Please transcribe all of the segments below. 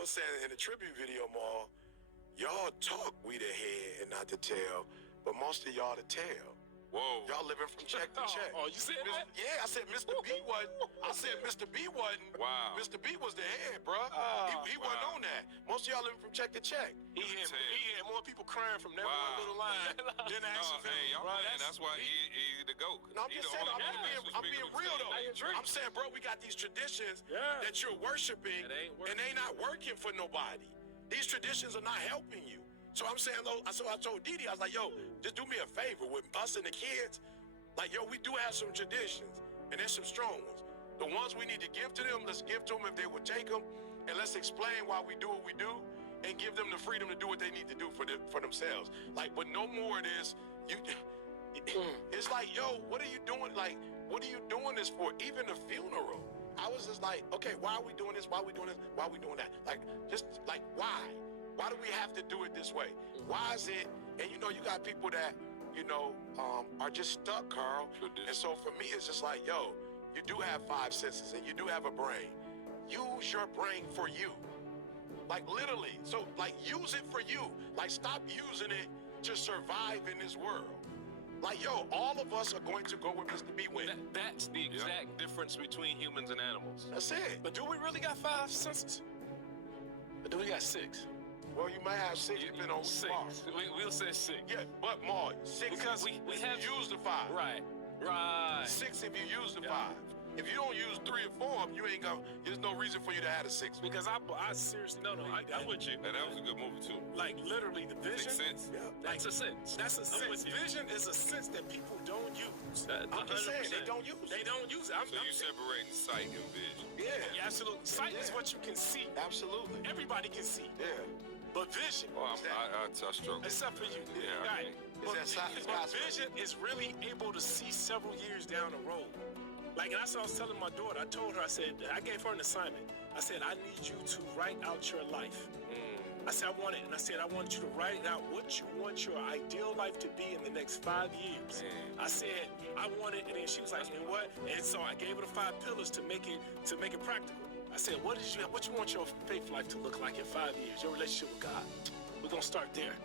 was saying in the tribute video, Maul, y'all talk we the head and not to tell, but most of y'all to tell. Whoa. Y'all living from check to check. Oh, you said that? Yeah, I said Mr. B wasn't. I said Mr. B wasn't. Wow. Mr. B was the head, bro. He wasn't on that. Most of y'all living from check to check. He had more people crying from that one little line than the action film. Hey, y'all playing. That's why he the GOAT. No, I'm just saying, I'm being real though. I'm saying, bro, we got these traditions that you're worshiping, and they not working for nobody. These traditions are not helping you. So I'm saying, though, so I told Didi, I was like, yo, just do me a favor with us and the kids. Like, yo, we do have some traditions, and there's some strong ones. The ones we need to give to them, let's give to them if they would take them, and let's explain why we do what we do, and give them the freedom to do what they need to do for themselves. Like, but no more of this. It's like, yo, what are you doing? Like, what are you doing this for? Even the funeral. I was just like, okay, why are we doing this? Why are we doing this? Why are we doing that? Like, just like, why? Why do we have to do it this way? Why is it? And you know, you got people that, you know, are just stuck, Carl. And so for me, it's just like, yo, you do have 5 senses and you do have a brain. Use your brain for you. Like literally. So like use it for you. Like stop using it to survive in this world. Like, yo, all of us are going to go with Mr. B win. That's the exact difference between humans and animals. That's it. But do we really got 5 senses? Or do we got 6? Well, you might have 6 depending on who you are. We'll say 6. Yeah, but more 6 because we have use the 5. Right. 6 if you use the 5. If you don't use 3 or 4 of them, you ain't gonna. There's no reason for you to add a 6. Because I seriously I'm with you. And that was a good movie too. Like literally the vision. 6 cents. Yeah. That's a sense. That's a sense. Vision is a sense that people don't use. I'm just saying they don't use it. They don't use it. So you separating sight and vision. Yeah. Absolutely. Sight is what you can see. Absolutely. Everybody can see. Yeah. But vision. Well, I struggle. Except for you. Yeah. Right. Okay. But vision is really able to see several years down the road. Like, that's what I was telling my daughter. I told her, I gave her an assignment. I said, I need you to write out your life. I said, I want you to write out what you want your ideal life to be in the next 5 years. I said, I want it, and then she was like, and what? And so I gave her the 5 pillars to make it practical. I said, what you want your faith life to look like in 5 years, your relationship with God? We're going to start there.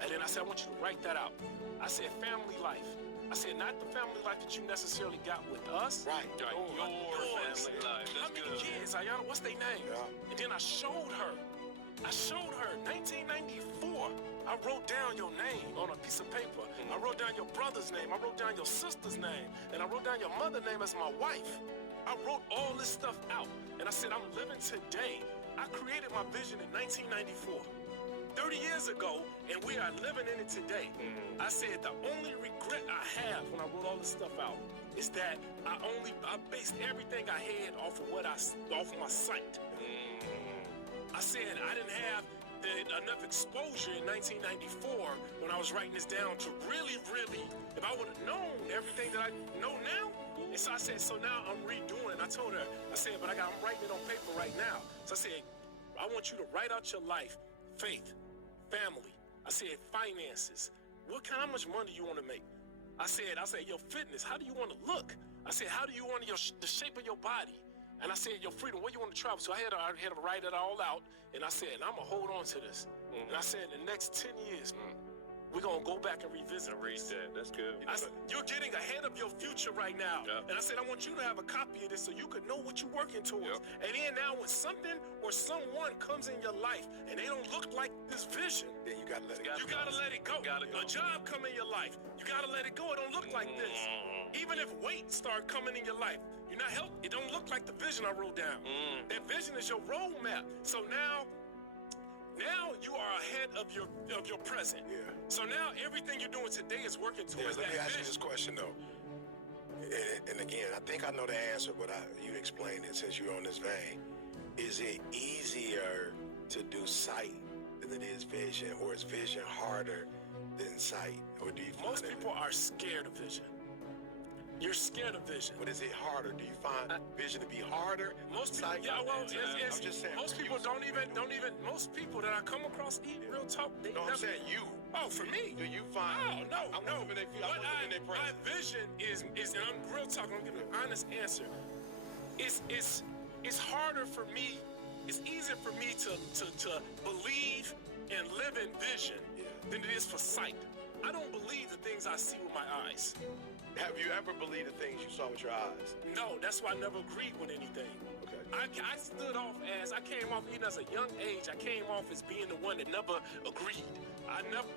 And then I said, I want you to write that out. I said, family life. I said, not the family life that you necessarily got with us. Right. Your family life. How many kids, Ayana? What's their name? Yeah. And then I showed her. 1994. I wrote down your name on a piece of paper. I wrote down your brother's name. I wrote down your sister's name. And I wrote down your mother's name as my wife. I wrote all this stuff out. And I said, I'm living today. I created my vision in 1994. 30 years ago, and we are living in it today. I said the only regret I have when I wrote all this stuff out is that I based everything I had off of my sight. I said I didn't have enough exposure in 1994 when I was writing this down to really, if I would have known everything that I know now. And so I said, so now I'm redoing it. I told her, I said, but I'm writing it on paper right now. So I said, I want you to write out your life, faith, family. I said, finances. How much money do you want to make? I said, your fitness. How do you want to look? I said, how do you want the shape of your body? And I said, your freedom, where you want to travel? So I had to write it all out. And I said, I'm going to hold on to this. And I said, in the next 10 years, we're going to go back and revisit. Read that. That's good. You're getting ahead of your future right now. Yep. And I said, I want you to have a copy of this so you can know what you're working towards. Yep. And then now when something or someone comes in your life and they don't look like this vision, then you got to let it go. You got to let it go. A job come in your life. You got to let it go. It don't look like this. Even if weight start coming in your life, you're not healthy. It don't look like the vision I wrote down. That vision is your roadmap. So now you are ahead of your present. Yeah. So now everything you're doing today is working towards that Let me ask vision. you this question though. And again, I think I know the answer, but you explain it since you're on this vein. Is it easier to do sight than it is vision, or is vision harder than sight? Or do you find Most people are scared of vision. You're scared of vision. But is it harder? Do you find vision to be harder? Most people, I'm just saying. Most people don't even. Most people that I come across, real talk. I'm saying you. Oh, for me. Do you find? No. My vision is, and I'm real talk. I'm giving an honest answer. It's harder for me it's easier for me to believe and live in vision than it is for sight. I don't believe the things I see with my eyes. Have you ever believed the things you saw with your eyes? No, that's why I never agreed with anything. Okay. I stood off as, I came off, even as a young age, I came off as being the one that never agreed. I never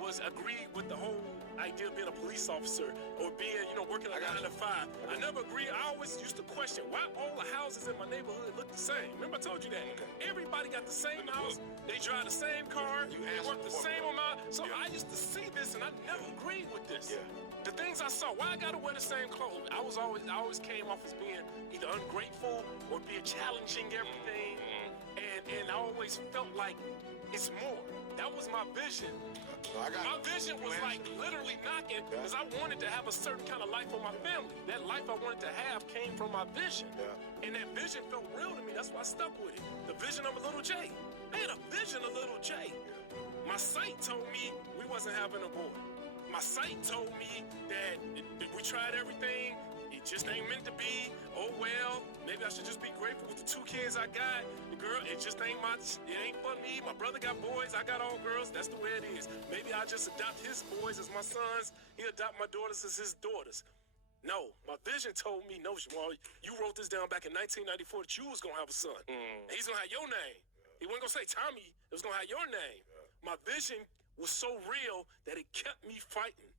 was agreed with the whole idea of being a police officer or being, working a 9 to 5. I never agreed. I always used to question why all the houses in my neighborhood look the same. Remember I told you that? Everybody got the same house. They drive the same car. They work the same amount. So I used to see this and I never agreed with this. Yeah. The things I saw, why I gotta wear the same clothes? I always came off as being either ungrateful or being challenging everything. And I always felt like it's more. That was my vision. My vision was like literally knocking because I wanted to have a certain kind of life for my family. That life I wanted to have came from my vision. And that vision felt real to me. That's why I stuck with it. The vision of a little J. I had a vision of little J. My sight told me we wasn't having a boy. My sight told me that we tried everything. It just ain't meant to be. Oh well, maybe I should just be grateful with the 2 kids I got. The girl, it just ain't it ain't for me. My brother got boys, I got all girls. That's the way it is. Maybe I'll just adopt his boys as my sons. He'll adopt my daughters as his daughters. No, my vision told me, no, Jamal, you wrote this down back in 1994 that you was gonna have a son. And he's gonna have your name. He wasn't gonna say Tommy, it was gonna have your name. My vision was so real that it kept me fighting.